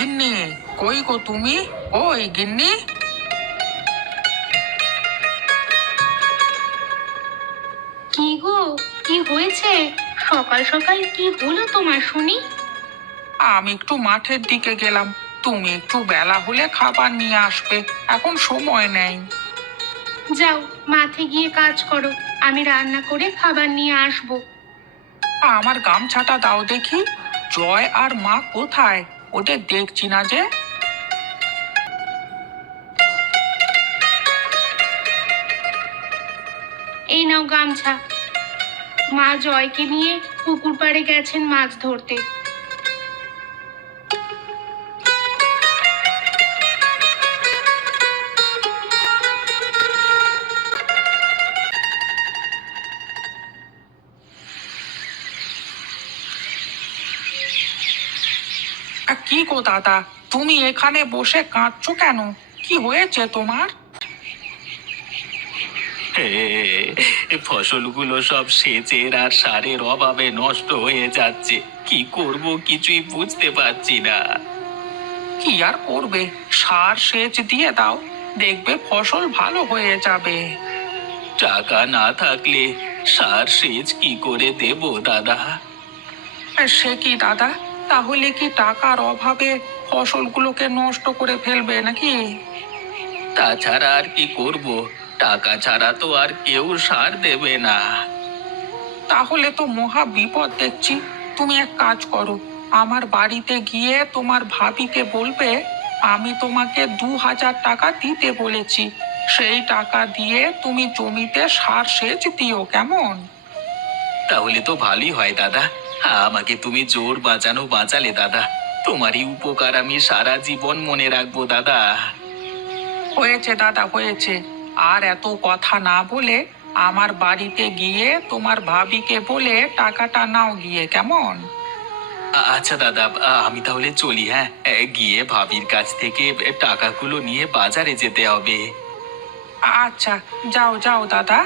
গিন্নি, কই গো তুমি? ওই গিন্নি। কি গো, কি হয়েছে? সকাল সকাল কি হলো তোমার শুনি? আমি একটু মাঠের দিকে গেলাম, তুমি একটু বেলা হলে খাবার নিয়ে আসবে, এখন সময় নেই। যাও, মাঠে গিয়ে কাজ করো, আমি রান্না করে খাবার নিয়ে আসবো। আমার গামছাটা দাও দেখি। জয় আর মা কোথায়? ওদের দেখছি না যে। এই নাও গামছা। মা জয়কে নিয়ে পুকুর পাড়ে গেছেন মাছ ধরতে। কি গো দাদা, তুমি এখানে বসে কাঁদছো কেন? কি হয়েছে তোমার? ফসলগুলো সব সেচের আর সারের অভাবে নষ্ট হয়ে যাচ্ছে। কি করব কিছুই বুঝতে পারছি না। কি আর করবে, সার সেচ দিয়ে দাও, দেখবে ফসল ভালো হয়ে যাবে। টাকা না থাকলে সার সেচ কি করে দেব দাদা? সে কি দাদা, তাহলে কি টাকার অভাবে ফসলগুলোকে নষ্ট করে ফেলবে নাকি? তাছাড়া আর কি করব? টাকা ছাড়া তো আর কেউ সার দেবে না। তাহলে তো মহা বিপদ দেখছি। তুমি এক কাজ করো, আমার বাড়িতে গিয়ে তোমার ভাবিকে বলবে আমি তোমাকে 2,000 টাকা দিতে বলেছি, সেই টাকা দিয়ে তুমি জমিতে সার সেচ দিও, কেমন? তাহলে তো ভালোই হয় দাদা। আমাকে তুমি জোর বাঁচালে দাদা। তোমারই উপকার আমি সারা জীবন মনে রাখবো দাদা। হয়েছে দাদা, হয়েছে। আর এত কথা না বলে আমার বাড়িতে গিয়ে তোমার ভাবিকে বলে টাকাটা নাও গিয়ে, কেমন? আচ্ছা দাদা, আমি তাহলে চলি। হ্যাঁ, গিয়ে ভাবির কাছ থেকে টাকাগুলো নিয়ে বাজারে যেতে হবে। আচ্ছা, যাও যাও দাদা।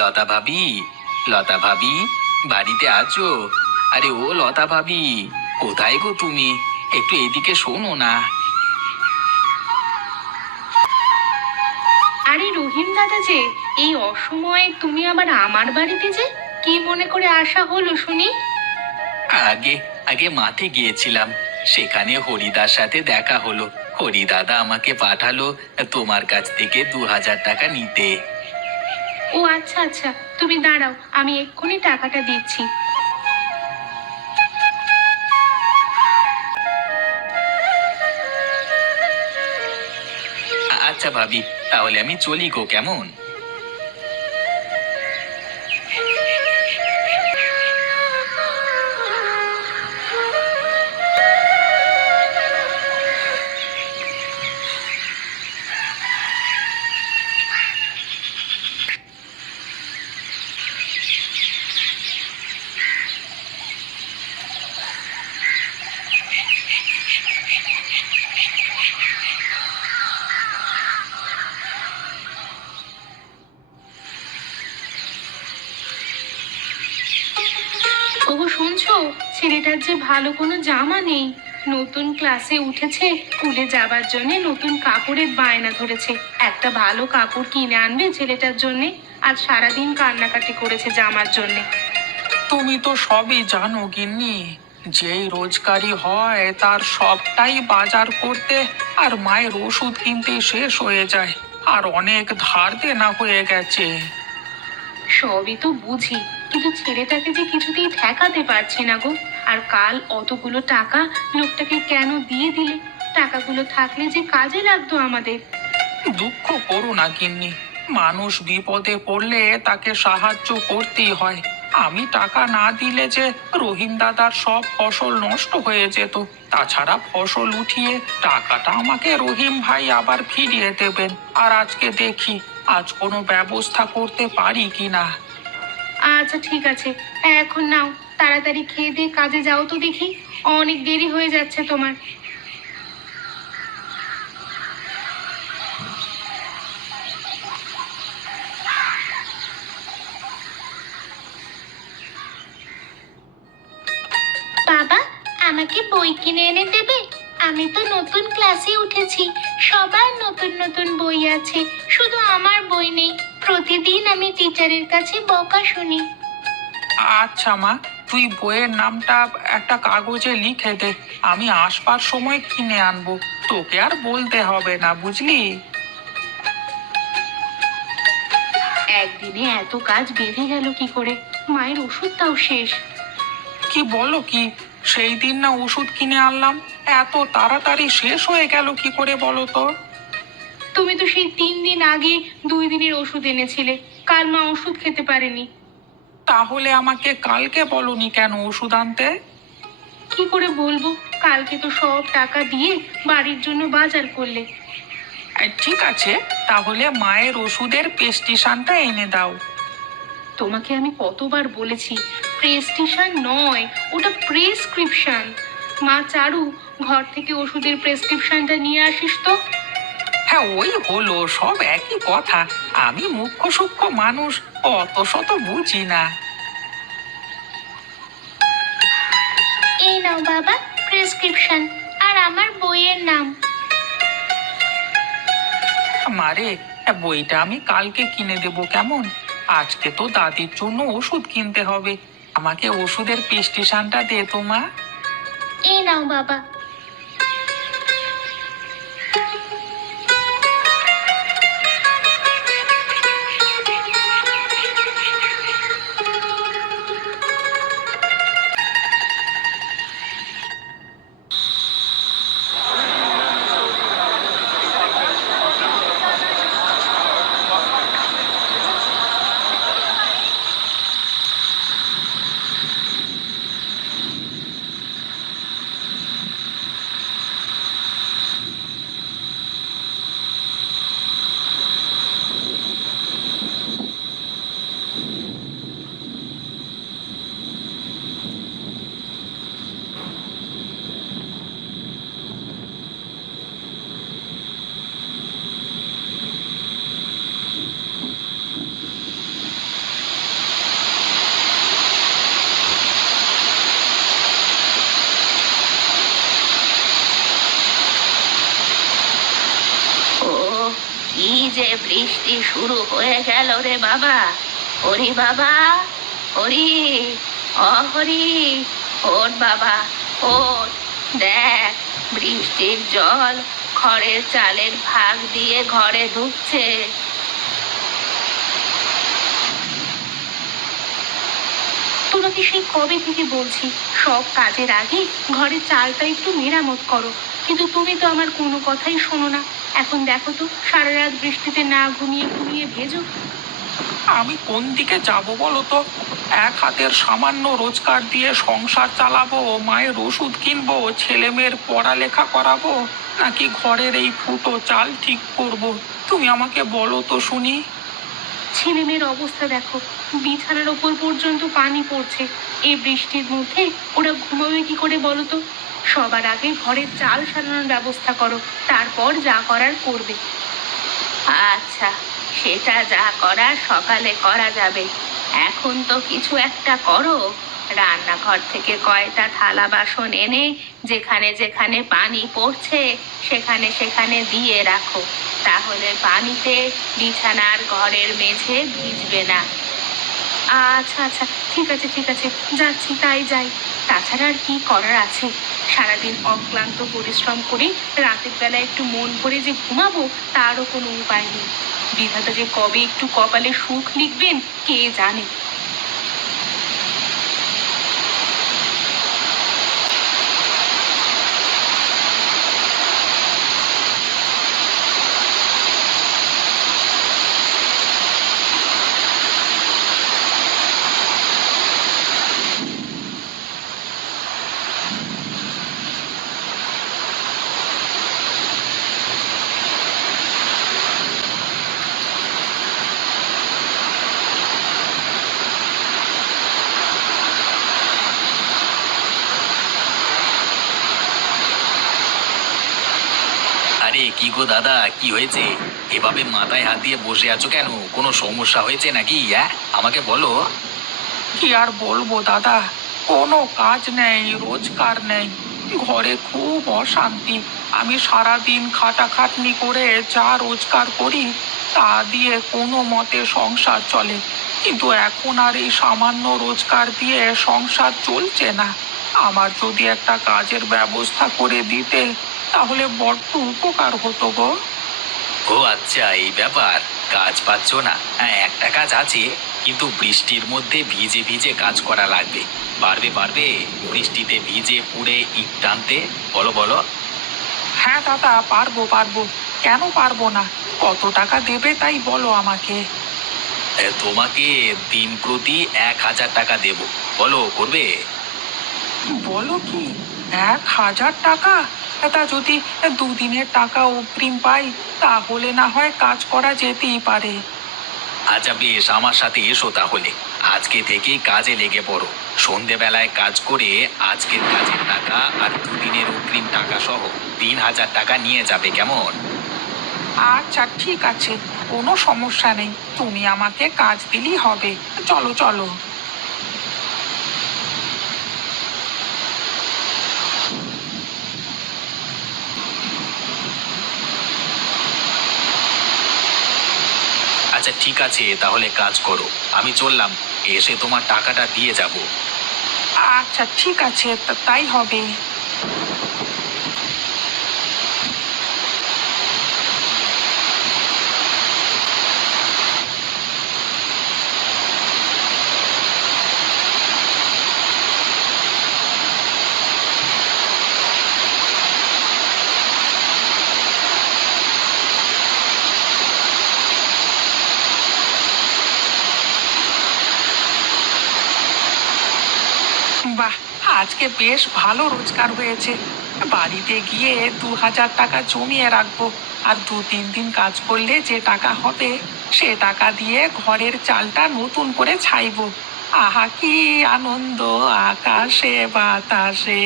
লতা ভাবি, লতা ভাবি, বাড়িতে আছো? আরে ও লতা ভাবি, কোথায় গো তুমি? একটু এদিকে শোনো না। আরে রহিম দাদা যে, এই অসময়ে তুমি আবার আমার বাড়িতে যে? কি মনে করে আসা হলো শুনি? আগে আগে মাঠে গিয়েছিলাম, সেখানে হরিদার সাথে দেখা হলো। হরিদাদা আমাকে পাঠালো তোমার কাছ থেকে 2,000 টাকা নিতে। ও আচ্ছা আচ্ছা, তুমি দাঁড়াও, আমি এক্ষুনি টাকাটা দিচ্ছি। আচ্ছা ভাবি, তাহলে আমি চলি গো, কেমন? ওগো শুনছো, ছেলেটার যে ভালো কোনো জামা নেই। নতুন ক্লাসে উঠেছে, স্কুলে যাবার জন্য নতুন কাপড়ের বায়না ধরেছে। একটা ভালো কাপড় কিনে আনবে ছেলেটার জন্যে। আজ সারাদিন কান্নাকাটি করেছে জামার জন্যে। তুমি তো সবই জানো গিন্নি, যেই রোজগারি হয় তার সবটাই বাজার করতে আর মায়ের ওষুধ কিনতে শেষ হয়ে যায়, আর অনেক ধার দেনা হয়ে গেছে। সবই তো বুঝি, কিন্তু ছেলেটাকে যে কিছুতেই ঠেকাতে পারছি না গো। আর কাল অতগুলো টাকা লোকটাকে কেন দিয়ে দিলে? টাকাগুলো থাকলে যে কাজে লাগতো আমাদের। দুঃখ করো না গিন্নি, মানুষ বিপদে পড়লে তাকে সাহায্য করতেই হয়। আমি টাকা না দিলে যে রহিম দাদার সব ফসল নষ্ট হয়ে যেত। তাছাড়া ফসল উঠিয়ে টাকাটা আমাকে রহিম ভাই আবার ফিরিয়ে দেবেন। আর আজকে দেখি আজ কোনো ব্যবস্থা করতে পারি কিনা। আচ্ছা ঠিক আছে, এখন নাও, তাড়াতাড়ি খেয়ে দিয়ে কাজে যাও তো দেখি। অনেক দেরি হয়ে যাচ্ছে তোমার। আমাকে বই কিনে এনে দেবে? আমি তো নতুন ক্লাসে উঠেছি, সবার নতুন নতুন বই আছে, শুধু আমার বই নেই। প্রতিদিন আমি টিচারের কাছে বকা শুনি। আচ্ছা মা, তুই বইয়ের নামটা একটা কাগজে লিখে দে, আমি আসবার সময় কিনে আনবো। তোকে আর বলতে হবে না, বুঝলি? একদিনে এত কাজ বেঁধে গেল কি করে? মায়ের ওষুধটাও শেষ। কি বলো কি? সেই দিন না ওষুধ কিনে আনলাম, এত তাড়াতাড়ি শেষ হয়ে গেল কি করে বলো তো? তুমি তো সেই 3 দিন আগে 2 দিনের ওষুধ এনেছিলে, কাল মা ওষুধ খেতে পারেনি। তাহলে আমাকে কালকে বলনি কেন ওষুধ আনতে? কি করে বলবো? কালকে তো সব টাকা দিয়ে বাড়ির জন্য বাজার করলে। ঠিক আছে, তাহলে মায়ের ওষুধের প্রেসক্রিপশনটা এনে দাও। তোমাকে আমি কতবার বলেছি, প্রেসক্রিপশন নয়, ওটা প্রেসক্রিপশন। মা চারু, ঘর থেকে ওষুধের প্রেসক্রিপশনটা নিয়ে আসিস তো। হ্যাঁ, ওই হলো, সব একই কথা। আমি মুখ্য সূক্ষ্ম মানুষ, অত শত বুঝি না। এই নাও বাবা প্রেসক্রিপশন, আর আমার বইয়ের নাম। মারে, বইটা আমি কালকে কিনে দেবো কেমন? আজকে তো দাদির জন্য ওষুধ কিনতে হবে। আমাকে ওষুধের প্রেসক্রিপশনটা দে তো মা। এই নাও বাবা। ও, কি যে বৃষ্টি শুরু হয়ে গেল রে বাবা! হরি বাবা, হরি, অহরি, ওঠ বাবা, ওঠ। দেখ, বৃষ্টির জল খড়ের চালের ভাগ দিয়ে ঘরে ঢুকছে। তোমাকে সেই কবে থেকে বলছি, সব কাজের আগে ঘরের চালটা একটু মেরামত করো, কিন্তু তুমি তো আমার কোনো কথাই শোনো না। এখন দেখো তো, সারা রাত বৃষ্টিতে না ঘুমিয়ে ঘুমিয়ে ভেজো। আমি কোন দিকে যাব বলো তো? এক হাতের সামান্য রোজগার দিয়ে সংসার চালাবো, মায়ের ওষুধ কিনবো, ছেলে মেয়ের পড়ালেখা করাবো, নাকি ঘরের এই ফুটো চাল ঠিক করব? তুমি আমাকে বলো তো শুনি। ছেলে মেয়ের অবস্থা দেখো, বিছানার ওপর পর্যন্ত পানি পড়ছে। এই বৃষ্টির মধ্যে ওরা ঘুমাবে কি করে বলো তো? সবার আগে ঘরের চাল সারানোর ব্যবস্থা করো, তারপর যা করার করবে। আচ্ছা, সেটা যা করার সকালে করা যাবে। এখন তো কিছু একটা করো। রান্নাঘর থেকে কয়টা থালা বাসন এনে যেখানে যেখানে পানি পড়ছে সেখানে সেখানে দিয়ে রাখো, তাহলে পানিতে বিছানার ঘরের মেঝে ভিজবে না। আচ্ছা আচ্ছা, ঠিক আছে ঠিক আছে, যাচ্ছি, তাই যাই। তাছাড়া আর কি করার আছে? সারাদিন অক্লান্ত পরিশ্রম করে রাতের বেলা একটু মন ভরে যে ঘুমাবো, তারও কোনো উপায় নেই। বিধাতা যে কবে একটু কপালে সুখ লিখবেন কে জানে। আরে কি গো দাদা, কি হয়েছে? এভাবে মাথায় হাত দিয়ে বসে আছো কেন? কোনো সমস্যা হয়েছে নাকি? হ্যাঁ, আমাকে বলো। কি আর বলবো দাদা, কোনো কাজ নেই, রোজগার নেই। ঘরে খুব অশান্তি। আমি সারাদিন খাটাখাটনি করে যা রোজগার করি তা দিয়ে কোনো মতে সংসার চলে, কিন্তু এখন আর এই সামান্য রোজগার দিয়ে সংসার চলছে না। আমার যদি একটা কাজের ব্যবস্থা করে দিতে তাহলে বড্ড উপকার হতো গো। ও আচ্ছা, এই ব্যাপার। কাজ পাচ্ছ না? হ্যাঁ, একটা কাজ আছে, কিন্তু বৃষ্টির মধ্যে ভিজে ভিজে কাজ করা লাগবে। পারবে পারবে বৃষ্টিতে ভিজে পুড়ে ইট টানতে? বলো বলো। হ্যাঁ দাদা, পারবো পারবো, কেন পারবো না? কত টাকা দেবে তাই বলো আমাকে। তোমাকে দিন প্রতি 1,000 টাকা দেব। বলো, করবে? বলো কি, 1,000 টাকা? তা যদি দুদিনের টাকা অগ্রিম পাই তাহলে না হয় কাজ করা যেতেই পারে। আচ্ছা বেশ, আমার সাথে এসো তাহলে। আজকে থেকেই কাজে লেগে পড়ো। সন্ধেবেলায় কাজ করে আজকের কাজের টাকা আর দুদিনের অগ্রিম টাকা সহ 3,000 টাকা নিয়ে যাবে, কেমন? আচ্ছা ঠিক আছে, কোনো সমস্যা নেই, তুমি আমাকে কাজ দিলেই হবে। চলো চলো। আচ্ছা ঠিক আছে, তাহলে কাজ করো। আমি চললাম, এসে তোমার টাকাটা দিয়ে যাব। আচ্ছা ঠিক আছে, তাই হবে। বাহ, আজকে বেশ ভালো রোজগার হয়েছে। বাড়িতে গিয়ে 2,000 টাকা জমিয়ে রাখবো, আর 2-3 দিন কাজ করলে যে টাকা হবে সে টাকা দিয়ে ঘরের চালটা নতুন করে ছাইবো। আহা কি আনন্দ আকাশে বাতাসে।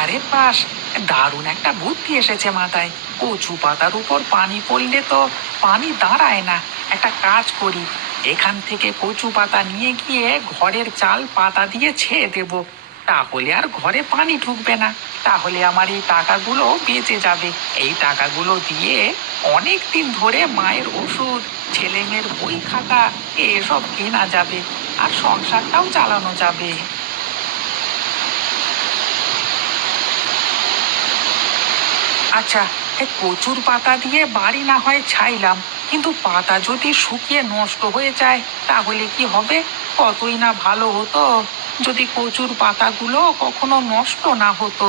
আরে বাস, দারুণ একটা বুদ্ধি এসেছে মাথায়। কচু পাতার উপর পানি পড়লে তো পানি দাঁড়ায় না। একটা কাজ করি, এখান থেকে কচু পাতা নিয়ে গিয়ে ঘরের চাল পাতা দিয়ে ছেয়ে দেব, তাহলে আর ঘরে পানি ঢুকবে না। তাহলে আমার এই টাকাগুলো বেঁচে যাবে। এই টাকাগুলো দিয়ে অনেক দিন ধরে মায়ের ওষুধ, ছেলে মেয়ের বই খাতা এসব কেনা যাবে, আর সংসারটাও চালানো যাবে। আচ্ছা, এই কচুর পাতা দিয়ে বাড়ি না হয় ছাইলাম, কিন্তু পাতা যদি শুকিয়ে নষ্ট হয়ে যায় তাহলে কি হবে? কতই না ভালো হতো যদি কচুর পাতাগুলো কখনো নষ্ট না হতো।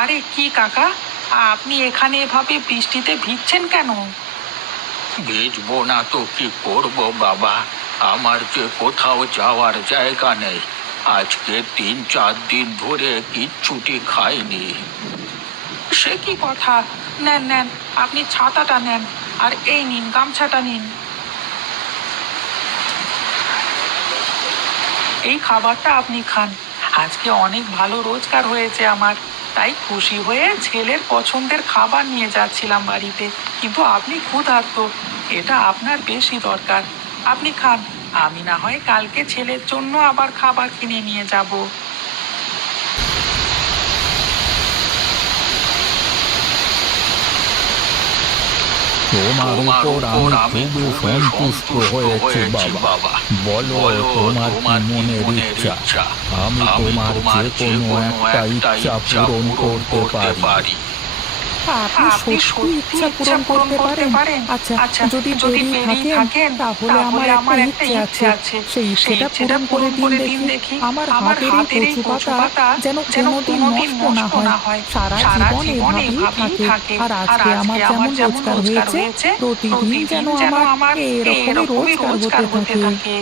আরে কি কাকা, আপনি এখানে এভাবে বৃষ্টিতে ভিজছেন কেন? ভিজবো না তো কি করব বাবা, আমার যে কোথাও যাওয়ার জায়গা নেই। আজকে 3-4 দিন ধরে কিচ্ছুটি খাইনি। সে কি কথা! নেন নেন, আপনি ছাতাটা নেন, আর এই নিন গামছাটা নিন। এই খাবারটা আপনি খান। আজকে অনেক ভালো রোজগার হয়েছে আমার, তাই খুশি হয়ে ছেলের পছন্দের খাবার নিয়ে যাচ্ছিলাম বাড়িতে, কিন্তু আপনি ক্ষুধার্ত, এটা আপনার বেশি দরকার। আপনি খান, আমি না হয় কালকে ছেলের জন্য আবার খাবার কিনে নিয়ে যাব। তোমার উপর আমি খুবই সন্তুষ্ট হয়েছি বাবা। বলো তোমার কি মনের ইচ্ছা? আমি তোমার যে কোনো একটা ইচ্ছা পূরণ করতে পারি। আপনি সত্যি ইচ্ছা পূরণ করতে পারেন? আচ্ছা, যদি পেরেই থাকেন তাহলে আমার একটা ইচ্ছে আছে, সেই ইচ্ছেটা পূরণ করে দিন দেখি। আমার হাতের এই কচু পাতা যেন কোনোদিন নষ্ট না হয়, সারা জীবন এভাবেই থাকে। আর আজকে আমার যেমন রোজগার হয়েছে প্রতিদিন যেন আমার এরকমই রোজগার হতে থাকে।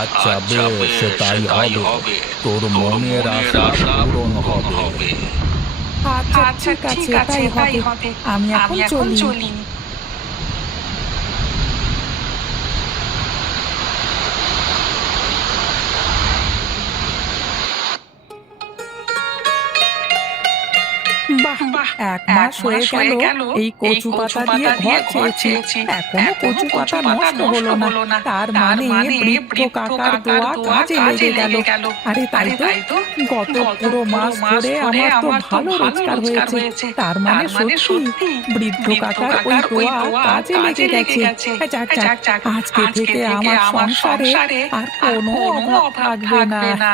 আচ্ছা বেশ, তাই হবে। তোর মনের আশা পূরণ হবে। আচ্ছা ঠিক আছে, তাই হবে। আমি এখন চলি। বাহ বাহ, এক মাস হয়ে গেল এই কচু পাতা দিয়ে ঘর ছেয়েছি এখনো কচু পাতা নষ্ট হলো না তার মানে বৃদ্ধ কাকার দোয়া কাজে লেগে গেল। আরে তাই তো গত পুরো মাস ধরে আমার তো ভালো রোজগার হয়েছে তার মানে সত্যি বৃদ্ধ কাকার ওই দোয়া কাজে লেগে গেছে। যাক যাক আজকে থেকে আমার সংসারে আর কোনো অভাব থাকবে না।